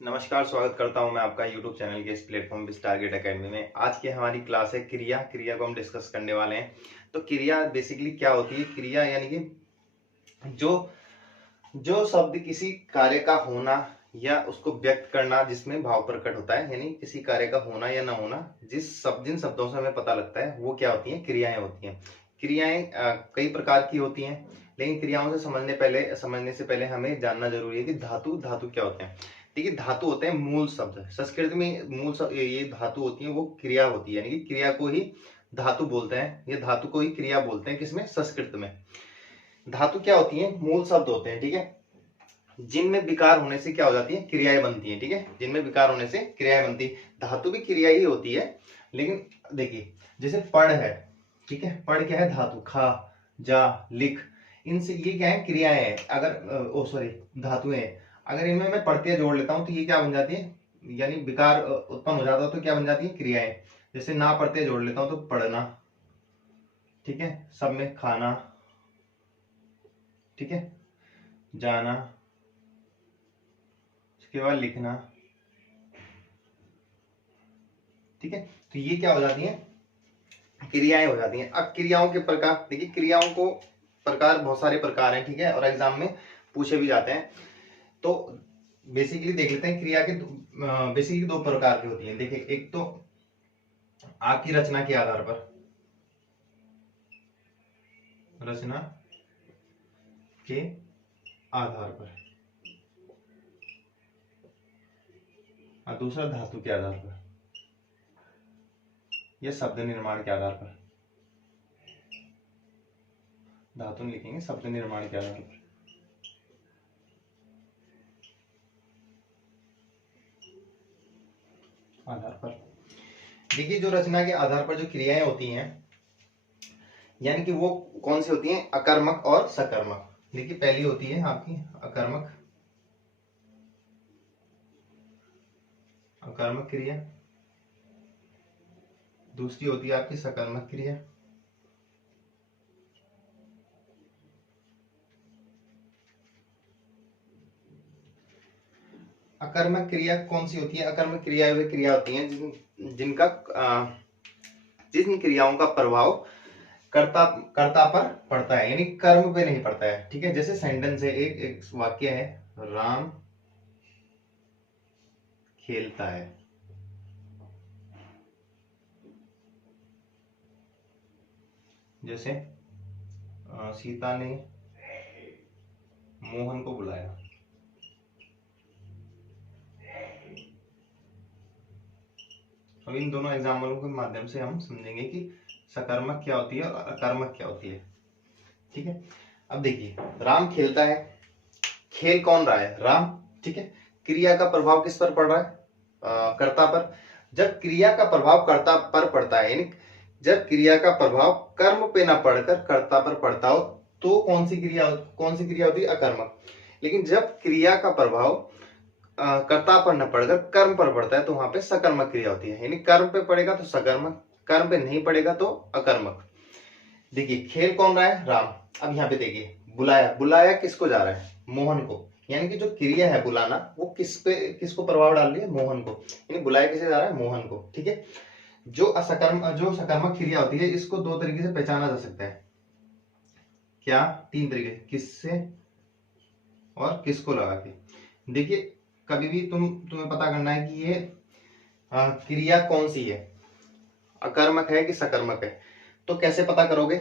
नमस्कार, स्वागत करता हूं मैं आपका YouTube चैनल के इस प्लेटफॉर्म विस्तार टारगेट एकेडमी में। आज की हमारी क्लास है क्रिया। क्रिया को हम डिस्कस करने वाले हैं। तो क्रिया बेसिकली क्या होती है? क्रिया यानी कि जो जो शब्द किसी कार्य का होना या उसको व्यक्त करना जिसमें भाव प्रकट होता है, यानी किसी कार्य का होना या ना होना, जिन शब्दों से हमें पता लगता है वो क्या होती हैं? क्रियाएं होती हैं। क्रियाएं कई प्रकार की होती हैं, लेकिन क्रियाओं से समझने से पहले हमें जानना जरूरी है कि धातु धातु क्या होते हैं। देखिए, धातु होते हैं मूल शब्द। संस्कृत में मूल शब्द ये धातु होती है, वो क्रिया होती है, यानी कि क्रिया को ही धातु बोलते हैं, ये धातु को ही क्रिया बोलते हैं। किसमें? संस्कृत में। धातु क्या होती है? मूल शब्द होते हैं, ठीक है, जिनमें विकार होने से क्या हो जाती है? क्रियाएं बनती हैं, ठीक है, जिनमें विकार होने से क्रियाएं बनती है। धातु भी क्रिया ही होती है, लेकिन देखिए, जैसे पढ़ है, ठीक है, पढ़ क्या है? धातु। खा, जा, लिख, इनसे ये क्या है? क्रियाएं हैं। अगर ओ सॉरी धातुएं हैं। अगर इनमें मैं पढ़ते जोड़ लेता हूं तो ये क्या बन जाती है? यानी विकार उत्पन्न हो जाता है, तो क्या बन जाती है? क्रियाएं। जैसे ना पढ़ते जोड़ लेता हूं तो पढ़ना, ठीक है, सब में खाना, ठीक है, जाना, उसके बाद लिखना, ठीक है। तो ये क्या हो जाती है? क्रियाएं हो जाती हैं। अब क्रियाओं के प्रकार देखिए, क्रियाओं को प्रकार बहुत सारे प्रकार हैं, ठीक है, और एग्जाम में पूछे भी जाते हैं। तो बेसिकली देख लेते हैं क्रिया के बेसिकली दो प्रकार की होती हैं। देखिए, एक तो आपकी रचना के आधार पर, रचना के आधार पर, और दूसरा धातु के आधार पर या शब्द निर्माण के आधार पर। धातु लिखेंगे शब्द निर्माण के आधार पर। देखिए, जो रचना के आधार पर जो क्रियाएं होती हैं, यानी कि वो कौन सी होती हैं? अकर्मक और सकर्मक। देखिए, पहली होती है आपकी अकर्मक, अकर्मक क्रिया। दूसरी होती है आपकी सकर्मक क्रिया। अकर्मक क्रिया कौन सी होती है? अकर्मक क्रिया वे क्रिया होती हैं जिन क्रियाओं का प्रभाव कर्ता कर्ता पर पड़ता है, यानी कर्म पे नहीं पड़ता है, ठीक है। जैसे सेंटेंस है, एक वाक्य है, राम खेलता है, जैसे सीता ने मोहन को बुलाया। अब इन दोनों एग्जाम्पलों के माध्यम से हम समझेंगे कि सकर्मक क्या होती है और अकर्मक क्या होती है, ठीक है। अब देखिए, राम खेलता है, खेल कौन रहा है? राम, ठीक है। क्रिया का प्रभाव किस पर पड़ रहा है? कर्ता पर। जब क्रिया का प्रभाव कर्ता पर पड़ता है, यानी जब क्रिया का प्रभाव कर्म पे ना पड़कर कर्ता पर पड़ता हो, तो कौन सी क्रिया होती है? अकर्मक। लेकिन जब क्रिया का प्रभाव कर्ता पर न पड़कर कर्म पर पड़ता है, तो वहां पे सकर्मक क्रिया होती है, यानी कर्म पे पड़ेगा तो सकर्मक, कर्म पे नहीं पड़ेगा तो अकर्मक। देखिए, खेल कौन रहा है? राम। अब यहाँ पे देखिए, बुलाया, बुलाया किसको जा रहा है? मोहन को। यानी कि जो क्रिया है बुलाना, वो किसको प्रभाव डाल रही है? मोहन को। यानी बुलाया किसे जा रहा है? मोहन को, ठीक है। जो सकर्मक क्रिया होती है, इसको दो तरीके से पहचाना जा सकता है। क्या? तीन तरीके, किससे और किसको लगा के। देखिए, कभी भी तुम्हें पता करना है कि ये क्रिया कौन सी है, अकर्मक है कि सकर्मक है। तो कैसे पता करोगे?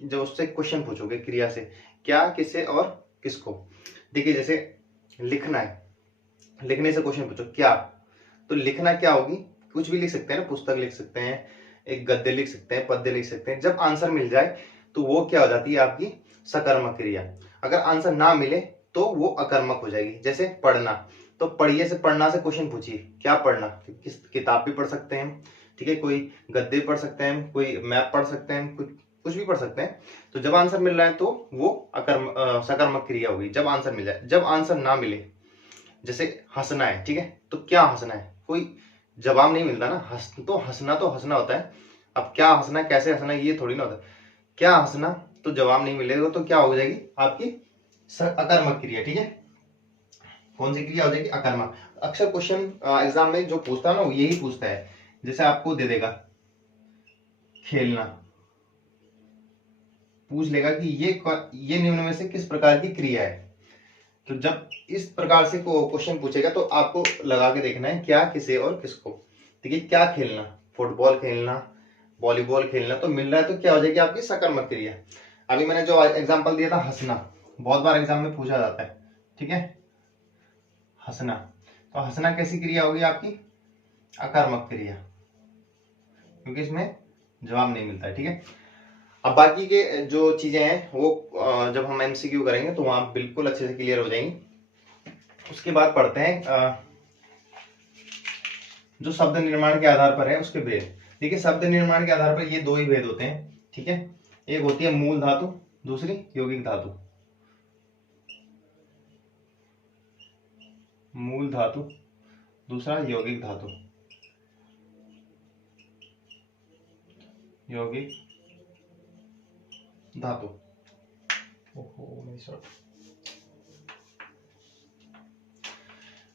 जो उससे क्वेश्चन पूछोगे क्रिया से, क्या, किसे और किसको। देखिए, जैसे लिखना है, लिखने से क्वेश्चन पूछो क्या, तो लिखना क्या होगी? कुछ भी लिख सकते हैं ना, पुस्तक लिख सकते हैं, एक गद्य लिख सकते हैं, पद्य लिख सकते हैं। जब आंसर मिल जाए तो वो क्या हो जाती है? आपकी सकर्मक क्रिया। अगर आंसर ना मिले तो वो अकर्मक हो जाएगी। जैसे पढ़ना, तो पढ़िए से, पढ़ना से क्वेश्चन पूछिए, क्या पढ़ना? किस किताब भी पढ़ सकते हैं, ठीक है, कोई गद्य पढ़ सकते हैं, कोई मैप पढ़ सकते हैं, कुछ भी पढ़ सकते हैं। तो जब आंसर मिल रहा है तो वो सकर्मक क्रिया होगी, जब आंसर मिल जाए। जब आंसर ना मिले, जैसे हंसना है, ठीक है, तो क्या हंसना है? कोई जवाब नहीं मिलता ना, हंसना तो हंसना होता है। अब क्या हंसना, कैसे हंसना, ये थोड़ी ना होता। क्या हंसना, तो जवाब नहीं मिलेगा, तो क्या हो जाएगी? आपकी अकर्मक क्रिया, ठीक है। कौन सी क्रिया हो जाएगी? अकर्मक। अक्सर क्वेश्चन एग्जाम में जो पूछता है ना वो यही पूछता है। जैसे आपको दे देगा खेलना, पूछ लेगा कि ये निम्न में से किस प्रकार की क्रिया है। तो जब इस प्रकार से क्वेश्चन पूछेगा तो आपको लगा के देखना है क्या, किसे और किसको। देखिए क्या खेलना, फुटबॉल खेलना, वॉलीबॉल खेलना, तो मिल रहा है तो क्या हो जाएगी आपकी सकर्मक क्रिया। अभी मैंने जो एग्जांपल दिया था हंसना, बहुत बार एग्जाम में पूछा जाता है, ठीक है, हंसना। तो हंसना कैसी क्रिया होगी आपकी, अकर्मक क्रिया, क्योंकि इसमें जवाब नहीं मिलता है, ठीक है। अब बाकी के जो चीजें हैं वो जब हम एमसीक्यू करेंगे तो वहां बिल्कुल अच्छे से क्लियर हो जाएंगी। उसके बाद पढ़ते हैं जो शब्द निर्माण के आधार पर है उसके भेद। देखिए शब्द निर्माण के आधार पर ये दो ही भेद होते हैं, ठीक है। एक होती है मूल धातु, दूसरी यौगिक धातु। मूल धातु, दूसरा यौगिक धातु। यौगिक धातु।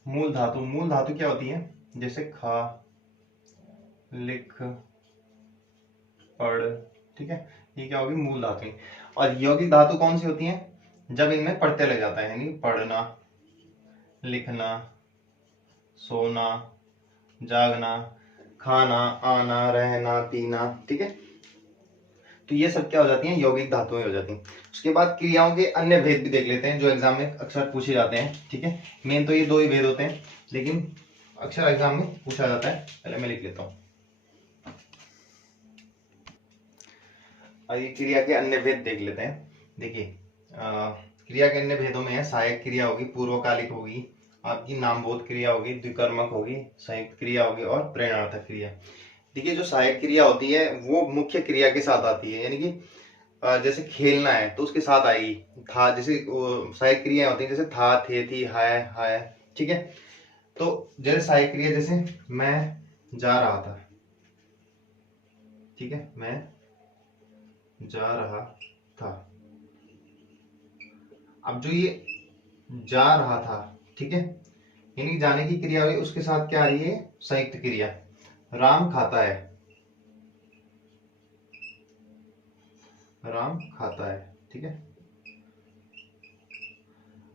मूल धातु, मूल धातु क्या होती है, जैसे खा, लिख, पढ़, ठीक है, ये क्या होगी मूल धातु। और यौगिक धातु कौन सी होती है, जब इनमें प्रत्यय लग जाता है, यानी पढ़ना, लिखना, सोना, जागना, खाना, आना, रहना, पीना, ठीक है। तो ये सब क्या हो जाती हैं, यौगिक धातुएं हो जाती हैं। उसके बाद क्रियाओं के अन्य भेद भी देख लेते हैं जो एग्जाम में अक्सर पूछे जाते हैं, ठीक है। मेन तो ये दो ही भेद होते हैं, लेकिन अक्सर एग्जाम में पूछा जाता है। पहले मैं लिख लेता हूँ, ये क्रिया के अन्य भेद देख लेते हैं। देखिए क्रिया के अन्य भेदों में है सहायक क्रिया होगी, पूर्वकालिक होगी, आपकी नामबोध क्रिया होगी, द्विकर्मक होगी, संयुक्त क्रिया होगी और प्रेरणार्थक क्रिया। देखिए जो सहायक क्रिया होती है वो मुख्य क्रिया के साथ आती है, यानी कि जैसे खेलना है तो उसके साथ आएगी था, जैसे सहायक क्रिया होती है जैसे था, थे, थी, है, ठीक है। तो जैसे सहायक क्रिया जैसे मैं जा रहा था, ठीक है, मैं जा रहा था। अब जो ये जा रहा था, ठीक है, यानी जाने की क्रिया हुई, उसके साथ क्या आ रही है, संयुक्त क्रिया। राम खाता है, राम खाता है, ठीक है।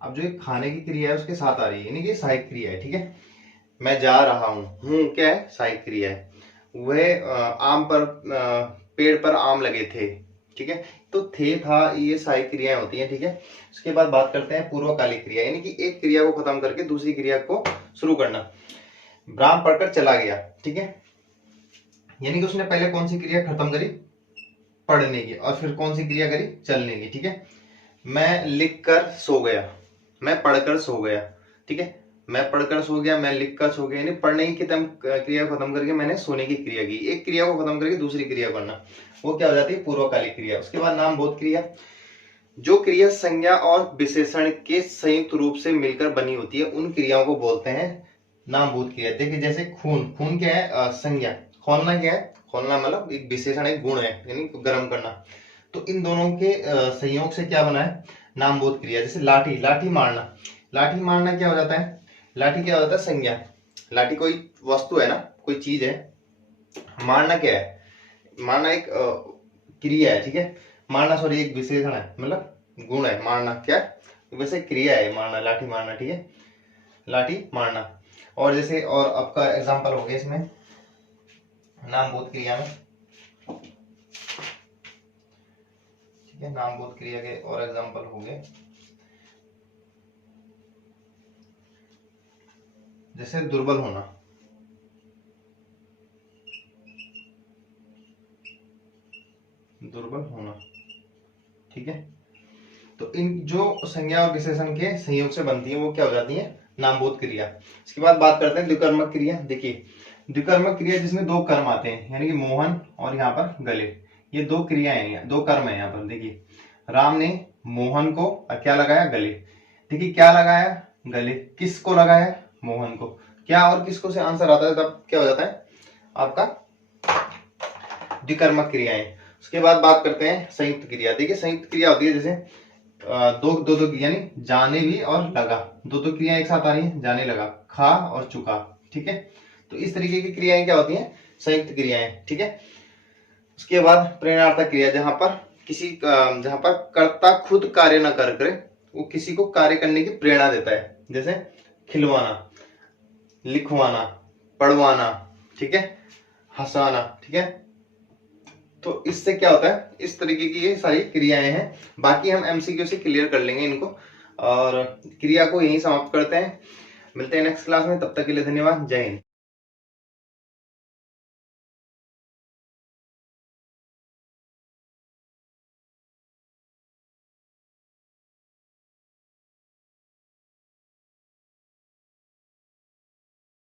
अब जो एक खाने की क्रिया है उसके साथ आ रही है, यानी कि सहायक क्रिया है, ठीक है। मैं जा रहा हूं क्या है, सहायक क्रिया है। वह आम पर पेड़ पर आम लगे थे, ठीक है। तो थे, था, ये सहायक क्रियाएं होती हैं, ठीक है। उसके बाद बात करते हैं पूर्वकालिक क्रिया, यानी कि एक क्रिया को खत्म करके दूसरी क्रिया को शुरू करना। राम पढ़कर चला गया, ठीक है, यानी कि उसने पहले कौन सी क्रिया खत्म करी, पढ़ने की, और फिर कौन सी क्रिया करी, चलने की, ठीक है। मैं लिख कर सो गया, मैं पढ़कर सो गया, ठीक है। मैं पढ़कर सो गया, मैं लिख कर सो गया, यानी पढ़ने की क्रिया को खत्म करके मैंने सोने की क्रिया की। एक क्रिया को खत्म करके दूसरी क्रिया करना, वो क्या हो जाती है, पूर्वकालिक क्रिया। उसके बाद नाम बोध क्रिया, जो क्रिया संज्ञा और विशेषण के संयुक्त रूप से मिलकर बनी होती है उन क्रियाओं को बोलते हैं नाम बोध क्रिया। देखिए जैसे खून, खून क्या है, संज्ञा। खोलना क्या है, खोलना मतलब एक विशेषण, एक गुण है, यानी गर्म करना। तो इन दोनों के संयोग से क्या बना है, नाम बोध क्रिया। जैसे लाठी, लाठी मारना, लाठी मारना क्या हो जाता है, लाठी क्या हो जाता है, संज्ञा। लाठी कोई वस्तु है ना, कोई चीज है। मारना क्या है, मारना एक क्रिया है, ठीक है। मारना सॉरी एक विशेषण है, मतलब गुण है। मारना क्या, वैसे क्रिया है मारना, लाठी मारना, ठीक है, लाठी मारना। और जैसे और आपका एग्जांपल हो गया इसमें नाम बोध क्रिया में, ठीक है। नाम बोध क्रिया के और एग्जांपल हो गए जैसे दुर्बल होना, दुर्बल होना, ठीक है। तो इन जो संज्ञा और विशेषण के संयोग से बनती है वो क्या हो जाती है, नामबोध क्रिया। इसके बाद बात करते हैं द्विकर्मक क्रिया। देखिए द्विकर्मक क्रिया जिसमें दो कर्म आते हैं, यानी कि मोहन और यहाँ पर गले, ये दो क्रियाएं हैं, दो कर्म है यहाँ पर। देखिए राम ने मोहन को क्या लगाया, गले। देखिए क्या लगाया, गले, किसको लगाया, मोहन को। क्या और किसको से आंसर आता है तब क्या हो जाता है आपका द्विकर्मक क्रियाएं। उसके बाद बात करते हैं संयुक्त क्रिया। देखिए संयुक्त क्रिया होती है जैसे दो दो दो यानी जाने भी और लगा, दो दो क्रियाएं एक साथ आ रही है, जाने लगा, खा और चुका। ठीक है, तो इस तरीके की क्रियाएं क्या होती हैं, संयुक्त क्रियाएं। ठीक है, उसके बाद प्रेरणार्थक क्रिया, जहां पर कर्ता खुद कार्य न कर करे, वो किसी को कार्य करने की प्रेरणा देता है, जैसे खिलवाना, लिखवाना, पढ़वाना, ठीक है, हंसाना। ठीक है, तो इससे क्या होता है, इस तरीके की ये सारी क्रियाएं हैं। बाकी हम एमसीक्यू से क्लियर कर लेंगे इनको, और क्रिया को यहीं समाप्त करते हैं। मिलते हैं नेक्स्ट क्लास में, तब तक के लिए धन्यवाद। जय हिंद।